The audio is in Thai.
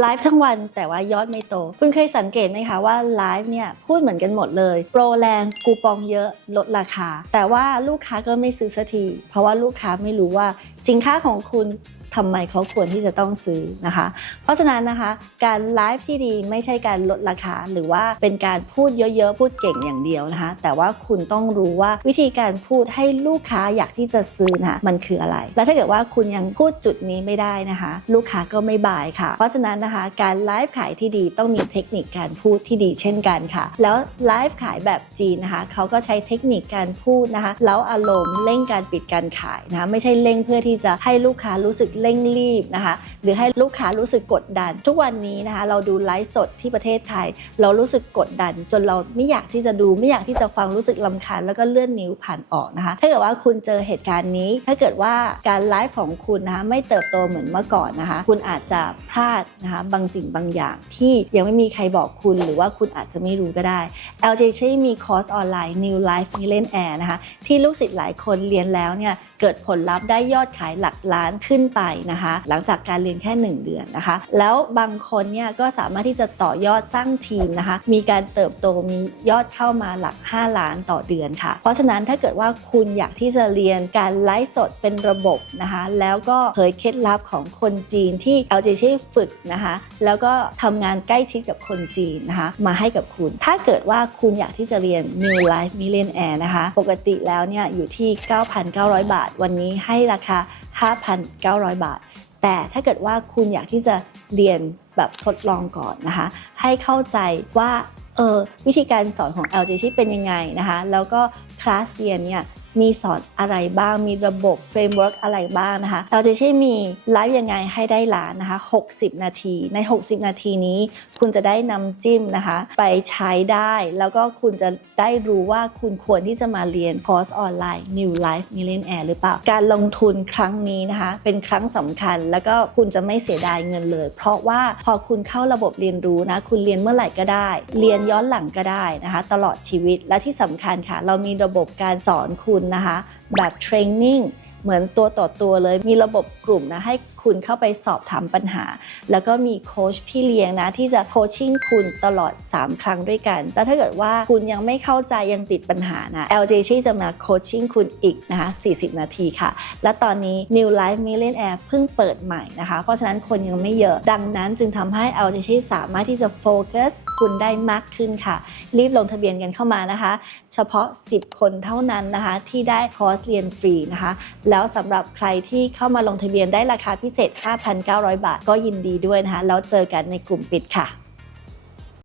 ไลฟ์ทั้งวันแต่ว่ายอดไม่โต คุณเคยสังเกตไหมคะว่าไลฟ์เนี่ยพูดเหมือนกันหมดเลย โปรแรงกูปองเยอะลดราคา แต่ว่าลูกค้าก็ไม่ซื้อสักที เพราะว่าลูกค้าไม่รู้ว่าสินค้าของคุณ ทำไมเขาควรที่จะต้องซื้อนะคะ เพราะฉะนั้นนะคะ การไลฟ์ที่ดีไม่ใช่การลดราคา หรือว่าเป็นการพูดเยอะๆ พูดเก่งอย่างเดียวนะคะ แต่ว่าคุณต้องรู้ว่าวิธีการพูดให้ลูกค้าอยากที่จะซื้อนะมันคืออะไร และถ้าเกิดว่าคุณยังพูดจุดนี้ไม่ได้นะคะ ลูกค้าก็ไม่บายค่ะ เพราะฉะนั้นนะคะ การไลฟ์ขายที่ดีต้องมีเทคนิคการพูดที่ดีเช่นกันค่ะ แล้วไลฟ์ขายแบบจีนนะคะเขาก็ใช้เทคนิคการพูดนะคะแล้วอารมณ์เร่งการปิดการขายนะะไม่ใช่เร่งเพื่อที่จะให้ลูกค้ารู้สึกเเร่งรีบนะคะ หรือให้ลูกค้ารู้สึกกดดัน ทุกวันนี้นะคะ เราดูไลฟ์สดที่ประเทศไทย เรารู้สึกกดดัน จนเราไม่อยากที่จะดูไม่อยากที่จะฟังรู้สึกลำคาญแล้วก็เลื่อนนิ้วผ่านออกนะคะ ถ้าเกิดว่าคุณเจอเหตุการณ์นี้ ถ้าเกิดว่าการไลฟ์ของคุณนะคะไม่เติบโตเหมือนเมื่อก่อนนะคะ คุณอาจจะพลาดนะคะบางสิ่งบางอย่างที่ยังไม่มีใครบอกคุณหรือว่าคุณอาจจะไม่รู้ก็ได้ LJ ใช้มีคอร์สออนไลน์ New Life m i l l i o n a i r นะคะที่ลูกศิษย์หลายคนเรียนแล้วเนี่ยเกิดผลลัพธ์ได้ยอดขายหลักล้านขึ้นไปนะคะ หลังจากการเรียนแค่ 1 เดือนนะคะ แล้วบางคนเนี่ยก็สามารถที่จะต่อยอดสร้างทีมนะคะ มีการเติบโตมียอดเข้ามาหลัก 5 ล้านต่อเดือนค่ะ เพราะฉะนั้นถ้าเกิดว่าคุณอยากที่จะเรียนการไลฟ์สดเป็นระบบนะคะ แล้วก็เผยเคล็ดลับของคนจีนที่ LJ ใช้ฝึกนะคะ แล้วก็ทำงานใกล้ชิดกับคนจีนนะคะ มาให้กับคุณ ถ้าเกิดว่าคุณอยากที่จะเรียน New Life Millionaire นะคะ ปกติแล้วเนี่ยอยู่ที่ 9,900 บาทวันนี้ให้ราคา 5,900 บาท แต่ถ้าเกิดว่าคุณอยากที่จะเรียนแบบทดลองก่อนนะคะ ให้เข้าใจว่าเออวิธีการสอนของ LJ ที่เป็นยังไงนะคะ แล้วก็คลาสเรียนเนี่ย มีสอนอะไรบ้าง มีระบบเฟรมเวิร์กอะไรบ้างนะคะ LJ ใช่มีไลฟ์ยังไงให้ได้ล้านนะคะ 60 นาที ใน 60 นาทีนี้ คุณจะได้นำจิ้มนะคะ ไปใช้ได้ แล้วก็คุณจะได้รู้ว่าคุณควรที่จะมาเรียนคอร์สออนไลน์ New Life Millionaire หรือเปล่า การลงทุนครั้งนี้นะคะ เป็นครั้งสำคัญ แล้วก็คุณจะไม่เสียดายเงินเลย เพราะว่าพอคุณเข้าระบบเรียนรู้นะ คุณเรียนเมื่อไหร่ก็ได้ เรียนย้อนหลังก็ได้นะคะ ตลอดชีวิต และที่สำคัญค่ะ เรามีระบบการสอนคุณนะคะ แบบเทรนนิ่งเหมือนตัวต่อตัวเลยมีระบบกลุ่มนะให้ คุณเข้าไปสอบถามปัญหา แล้วก็มีโค้ชพี่เลี้ยงนะที่จะโคชชิ่งคุณตลอด 3 ครั้งด้วยกัน แล้วถ้าเกิดว่าคุณยังไม่เข้าใจยังติดปัญหานะ LJ ชี่จะมาโคชชิ่งคุณอีกนะคะ 40 นาทีค่ะ และตอนนี้ New Life Millionaire เพิ่งเปิดใหม่นะคะ เพราะฉะนั้นคนยังไม่เยอะ ดังนั้นจึงทำให้ LJ ชี่สามารถที่จะโฟกัสคุณได้มากขึ้นค่ะ รีบลงทะเบียนกันเข้ามานะคะ เฉพาะ 10 คนเท่านั้นนะคะ ที่ได้คอร์สเรียนฟรีนะคะ แล้วสำหรับใครที่เข้ามาลงทะเบียนได้ราคาพิเศษ 5,900 บาท ก็ยินดีด้วยนะคะ แล้วเจอกันในกลุ่มปิดค่ะ